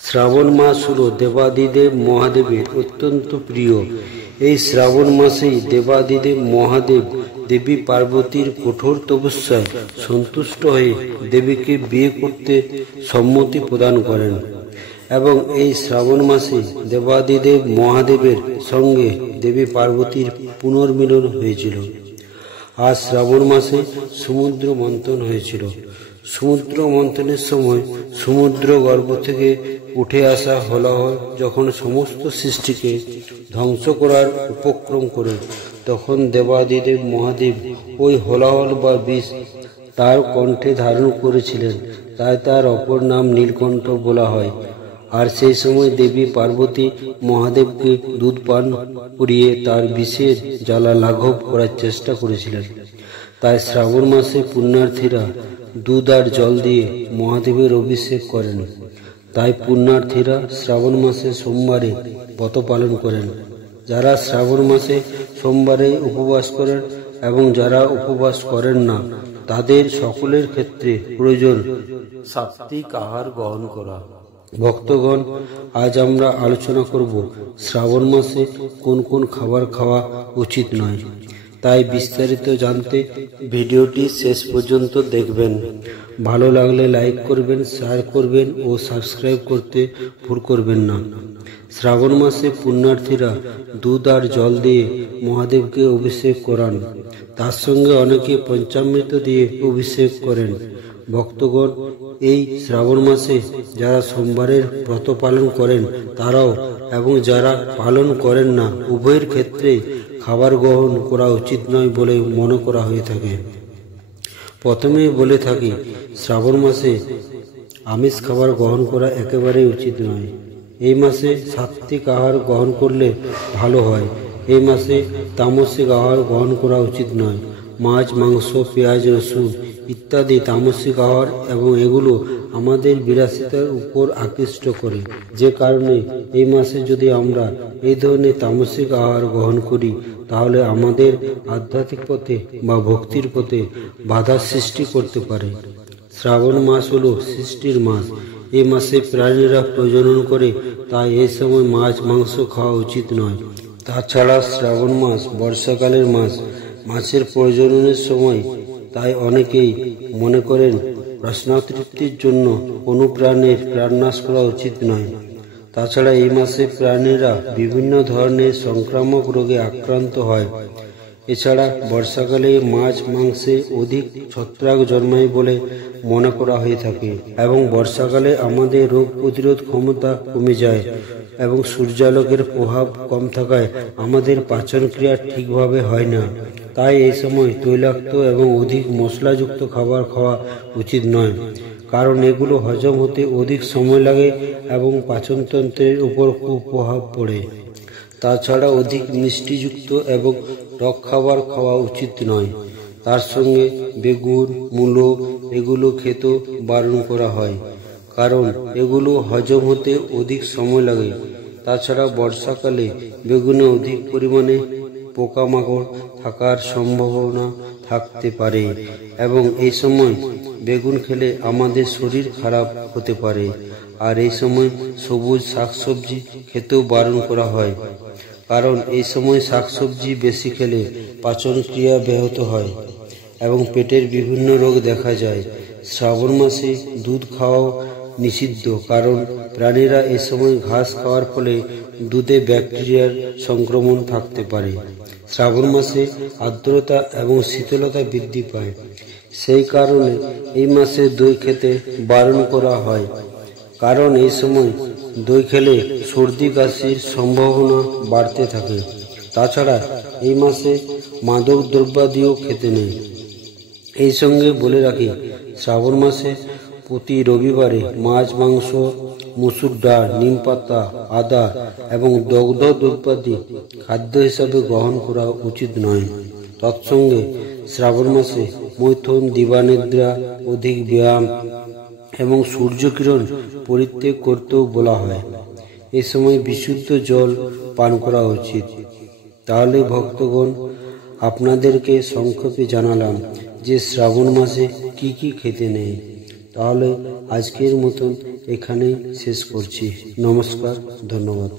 শ্রাবণ মাস হল দেবাদিদেব মহাদেবের অত্যন্ত প্রিয়। এই শ্রাবণ মাসেই দেবাদিদেব মহাদেব দেবী পার্বতীর কঠোর তপস্যায় সন্তুষ্ট হয়ে দেবীকে বিয়ে করতে সম্মতি প্রদান করেন এবং এই শ্রাবণ মাসে দেবাদিদেব মহাদেবের সঙ্গে দেবী পার্বতীর পুনর্মিলন হয়েছিল। আর শ্রাবণ মাসে সমুদ্র মন্থন হয়েছিল। সমুদ্র মন্থনের সময় সমুদ্র গর্ভ থেকে উঠে আসা হলাহল যখন সমস্ত সৃষ্টিকে ধ্বংস করার উপক্রম করে, তখন দেবাদিদেব মহাদেব ওই হলাহল বা বিষ তার কণ্ঠে ধারণ করেছিলেন, তাই তার অপর নাম নীলকণ্ঠ বলা হয়। আর সেই সময় দেবী পার্বতী মহাদেবকে দুধ পান করিয়ে তার বিষের জ্বালা লাঘব করার চেষ্টা করেছিলেন। তাই শ্রাবণ মাসে পুণ্যার্থীরা দুধ আর জল দিয়ে মহাদেবের অভিষেক করেন। তাই পুণ্যার্থীরা শ্রাবণ মাসে সোমবারে ব্রত পালন করেন। যারা শ্রাবণ মাসে সোমবারে উপবাস করেন এবং যারা উপবাস করেন না, তাদের সকলের ক্ষেত্রে প্রয়োজন সাত্ত্বিক আহার গ্রহণ করা। ভক্তগণ, আজ আমরা আলোচনা করব শ্রাবণ মাসে কোন কোন খাবার খাওয়া উচিত নয়। তাই বিস্তারিত জানতে ভিডিওটি শেষ পর্যন্ত দেখবেন। ভালো লাগলে লাইক করবেন, শেয়ার করবেন ও সাবস্ক্রাইব করতে ভুল করবেন না। শ্রাবণ মাসে পুণ্যার্থীরা দুধ আর জল দিয়ে মহাদেবকে অভিষেক করান। তার সঙ্গে অনেকে পঞ্চামৃত দিয়ে অভিষেক করেন। ভক্তগণ, এই শ্রাবণ মাসে যারা সোমবারের ব্রত পালন করেন তারাও এবং যারা পালন করেন না, উভয়ের ক্ষেত্রে খাবার গ্রহণ করা উচিত নয় বলে মনে করা হয়ে থাকে। প্রথমেই বলে থাকি, শ্রাবণ মাসে আমিষ খাবার গ্রহণ করা একেবারেই উচিত নয়। এই মাসে সাত্ত্বিক আহার গ্রহণ করলে ভালো হয়। এই মাসে তামসিক আহার গ্রহণ করা উচিত নয়। মাছ, মাংস, পেঁয়াজ, রসুন ইত্যাদি তামসিক আহার এবং এগুলো আমাদের বিলাসিতার উপর আকৃষ্ট করে। যে কারণে এই মাসে যদি আমরা এই ধরনের তামসিক আহার গ্রহণ করি, তাহলে আমাদের আধ্যাত্মিক পথে বা ভক্তির পথে বাধার সৃষ্টি করতে পারে। শ্রাবণ মাস হলো সৃষ্টির মাস। এই মাসে প্রাণীরা প্রজনন করে, তাই এই সময় মাছ, মাংস খাওয়া উচিত নয়। তাছাড়া শ্রাবণ মাস বর্ষাকালের মাস, মাছের প্রজননের সময়। তাই অনেকেই মনে করেন প্রশ্নতৃপ্তির জন্য কোনো প্রাণীর প্রাণনাশ করা উচিত নয়। তাছাড়া এই মাসে প্রাণীরা বিভিন্ন ধরনের সংক্রামক রোগে আক্রান্ত হয়। এছাড়া বর্ষাকালে মাছ মাংসে অধিক ছত্রাক জন্মায় বলে মনে করা হয়ে থাকে এবং বর্ষাকালে আমাদের রোগ প্রতিরোধ ক্ষমতা কমে যায় এবং সূর্যালোকের প্রভাব কম থাকায় আমাদের পাচন ক্রিয়া ঠিকভাবে হয় না। তাই এই সময় তৈলাক্ত এবং অধিক মশলাযুক্ত খাবার খাওয়া উচিত নয়, কারণ এগুলো হজম হতে অধিক সময় লাগে এবং পাচনতন্ত্রের উপর কুপ্রভাব পড়ে। তাছাড়া অধিক মিষ্টিযুক্ত এবং টক খাবার খাওয়া উচিত নয়। তার সঙ্গে বেগুন, মূলো এগুলো খেতেও বারণ করা হয়, কারণ এগুলো হজম হতে অধিক সময় লাগে। তাছাড়া বর্ষাকালে বেগুনে অধিক পরিমাণে পোকামাকড় থাকার সম্ভাবনা থাকতে পারে এবং এই সময় বেগুন খেলে আমাদের শরীর খারাপ হতে পারে। আর এই সময় সবুজ শাকসবজি খেতেও বারণ করা হয়, কারণ এই সময় শাকসবজি বেশি খেলে পাচন ক্রিয়া ব্যাহত হয় এবং পেটের বিভিন্ন রোগ দেখা যায়। শ্রাবণ মাসে দুধ খাওয়াও নিষিদ্ধ, কারণ প্রাণীরা এই সময় ঘাস খাওয়ার ফলে দুধে ব্যাকটেরিয়ার সংক্রমণ থাকতে পারে। শ্রাবণ মাসে আর্দ্রতা এবং শীতলতা বৃদ্ধি পায়, সেই কারণে এই মাসে দই খেতে বারণ করা হয়, কারণ এই সময় দই খেলে সর্দি কাশির সম্ভাবনা বাড়তে থাকে। তাছাড়া এই মাসে মাদক দ্রব্যাদিও খেতে নেই। এই সঙ্গে বলে রাখি, শ্রাবণ মাসে প্রতি রবিবারে মাছ, মাংস, মসুর ডাল, নিম পাতা, আদা এবং দগ্ধ দ্রব্যাদি খাদ্য হিসাবে গ্রহণ করা উচিত নয়। তৎসঙ্গে শ্রাবণ মাসে মৈথুন, দিবানিদ্রা, অধিক ব্যায়াম এবং সূর্যকিরণ পরিত্যাগ করতেও বলা হয়। এই সময় বিশুদ্ধ জল পান করা উচিত। তাহলে ভক্তগণ, আপনাদেরকে সংক্ষেপে জানালাম যে শ্রাবণ মাসে কি কি খেতে নেই। তাহলে আজকের মতন এখানেই শেষ করছি। নমস্কার, ধন্যবাদ।